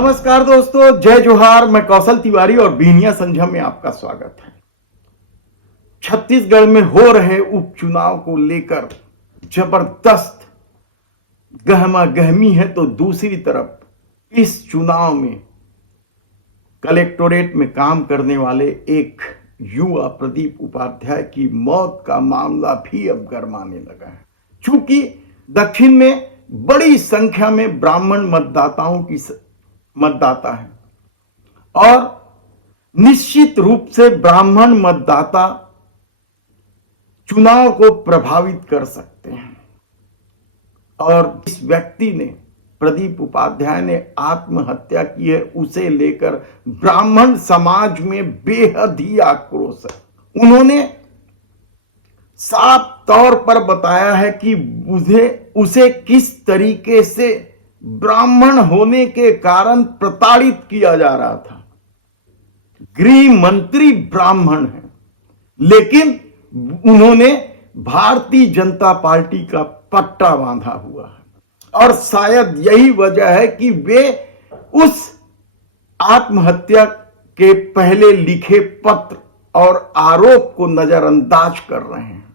नमस्कार दोस्तों, जय जोहार। मैं कौशल तिवारी और बीनिया संझा में आपका स्वागत है। छत्तीसगढ़ में हो रहे उपचुनाव को लेकर जबरदस्त गहमा गहमी है, तो दूसरी तरफ इस चुनाव में कलेक्टोरेट में काम करने वाले एक युवा प्रदीप उपाध्याय की मौत का मामला भी अब गरमाने लगा है। चूंकि दक्षिण में बड़ी संख्या में ब्राह्मण मतदाता है और निश्चित रूप से ब्राह्मण मतदाता चुनाव को प्रभावित कर सकते हैं। और इस व्यक्ति ने, प्रदीप उपाध्याय ने आत्महत्या की है, उसे लेकर ब्राह्मण समाज में बेहद ही आक्रोश है। उन्होंने साफ तौर पर बताया है कि उसे किस तरीके से ब्राह्मण होने के कारण प्रताड़ित किया जा रहा था। गृह मंत्री ब्राह्मण है, लेकिन उन्होंने भारतीय जनता पार्टी का पट्टा बांधा हुआ है और शायद यही वजह है कि वे उस आत्महत्या के पहले लिखे पत्र और आरोप को नजरअंदाज कर रहे हैं।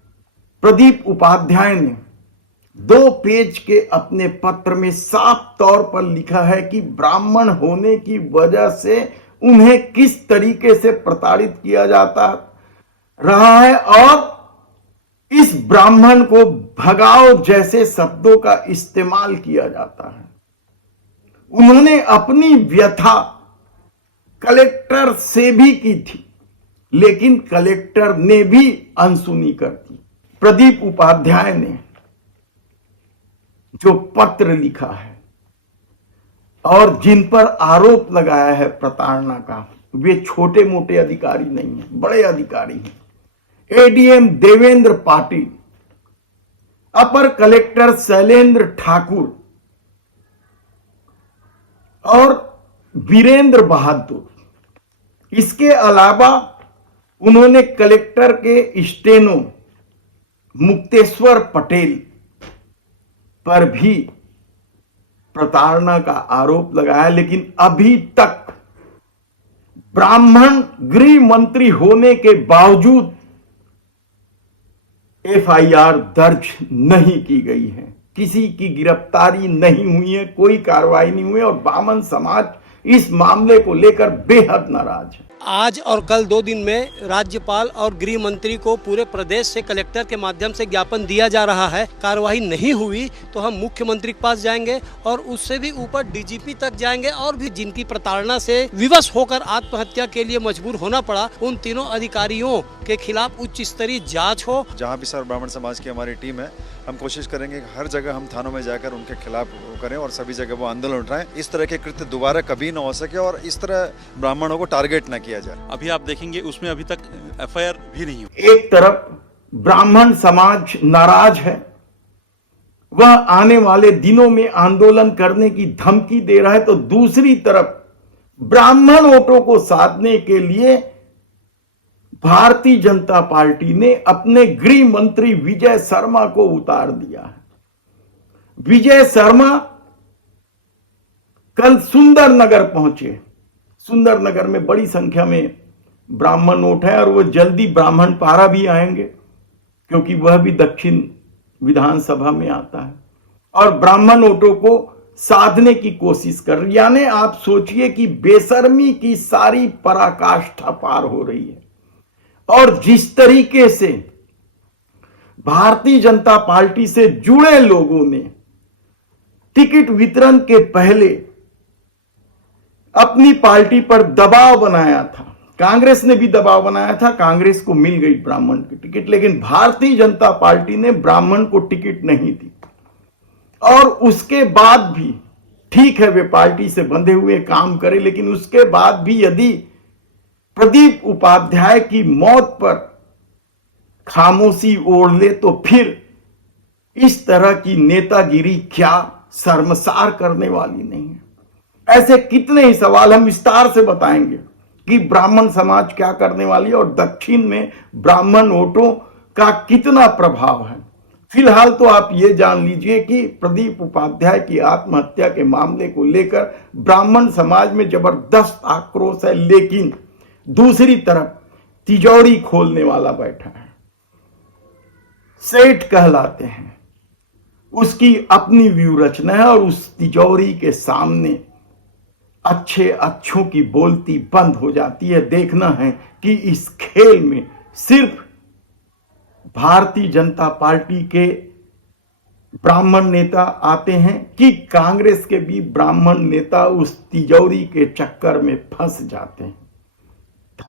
प्रदीप उपाध्याय ने 2 पेज के अपने पत्र में साफ तौर पर लिखा है कि ब्राह्मण होने की वजह से उन्हें किस तरीके से प्रताड़ित किया जाता रहा है और इस ब्राह्मण को भगाओ जैसे शब्दों का इस्तेमाल किया जाता है। उन्होंने अपनी व्यथा कलेक्टर से भी की थी, लेकिन कलेक्टर ने भी अनसुनी कर दी। प्रदीप उपाध्याय ने जो पत्र लिखा है और जिन पर आरोप लगाया है प्रताड़ना का, वे छोटे मोटे अधिकारी नहीं हैं, बड़े अधिकारी हैं। एडीएम देवेंद्र पाटिल, अपर कलेक्टर शैलेंद्र ठाकुर और वीरेंद्र बहादुर। इसके अलावा उन्होंने कलेक्टर के स्टेनो मुक्तेश्वर पटेल पर भी प्रताड़ना का आरोप लगाया, लेकिन अभी तक ब्राह्मण गृह मंत्री होने के बावजूद एफआईआर दर्ज नहीं की गई है। किसी की गिरफ्तारी नहीं हुई है, कोई कार्रवाई नहीं हुई और ब्राह्मण समाज इस मामले को लेकर बेहद नाराज है। आज और कल 2 दिन में राज्यपाल और गृह मंत्री को पूरे प्रदेश से कलेक्टर के माध्यम से ज्ञापन दिया जा रहा है। कार्रवाई नहीं हुई तो हम मुख्यमंत्री के पास जाएंगे और उससे भी ऊपर डीजीपी तक जाएंगे और भी जिनकी प्रताड़ना से विवश होकर आत्महत्या के लिए मजबूर होना पड़ा, उन तीनों अधिकारियों के खिलाफ उच्च स्तरीय जाँच हो। जहाँ भी सर्व ब्राह्मण समाज की हमारी टीम है, हम कोशिश करेंगे कि हर जगह हम थानों में जाकर उनके खिलाफ करें और सभी जगह वो आंदोलन उठाएं। इस तरह के कृत्य दोबारा कभी न हो सके और इस तरह ब्राह्मणों को टारगेट न किया जाए। अभी आप देखेंगे उसमें अभी तक एफआईआर भी नहीं हुई। एक तरफ ब्राह्मण समाज नाराज है, वह आने वाले दिनों में आंदोलन करने की धमकी दे रहा है, तो दूसरी तरफ ब्राह्मण वोटों को साधने के लिए भारतीय जनता पार्टी ने अपने गृह मंत्री विजय शर्मा को उतार दिया है। विजय शर्मा कल सुंदरनगर पहुंचे। सुंदरनगर में बड़ी संख्या में ब्राह्मण वोट है और वो जल्दी ब्राह्मण पारा भी आएंगे, क्योंकि वह भी दक्षिण विधानसभा में आता है और ब्राह्मण वोटों को साधने की कोशिश कर रही है। यानी आप सोचिए कि बेशर्मी की सारी पराकाष्ठा पार हो रही है और जिस तरीके से भारतीय जनता पार्टी से जुड़े लोगों ने टिकट वितरण के पहले अपनी पार्टी पर दबाव बनाया था, कांग्रेस ने भी दबाव बनाया था, कांग्रेस को मिल गई ब्राह्मण की टिकट, लेकिन भारतीय जनता पार्टी ने ब्राह्मण को टिकट नहीं दी। और उसके बाद भी ठीक है, वे पार्टी से बंधे हुए काम करे, लेकिन उसके बाद भी यदि प्रदीप उपाध्याय की मौत पर खामोशी ओढ़ ले तो फिर इस तरह की नेतागिरी क्या शर्मसार करने वाली नहीं है। ऐसे कितने ही सवाल हम विस्तार से बताएंगे कि ब्राह्मण समाज क्या करने वाली है और दक्षिण में ब्राह्मण वोटों का कितना प्रभाव है। फिलहाल तो आप ये जान लीजिए कि प्रदीप उपाध्याय की आत्महत्या के मामले को लेकर ब्राह्मण समाज में जबरदस्त आक्रोश है, लेकिन दूसरी तरफ तिजोरी खोलने वाला बैठा है। सेठ कहलाते हैं, उसकी अपनी व्यूहरचना है और उस तिजोरी के सामने अच्छे अच्छों की बोलती बंद हो जाती है। देखना है कि इस खेल में सिर्फ भारतीय जनता पार्टी के ब्राह्मण नेता आते हैं कि कांग्रेस के भी ब्राह्मण नेता उस तिजोरी के चक्कर में फंस जाते हैं।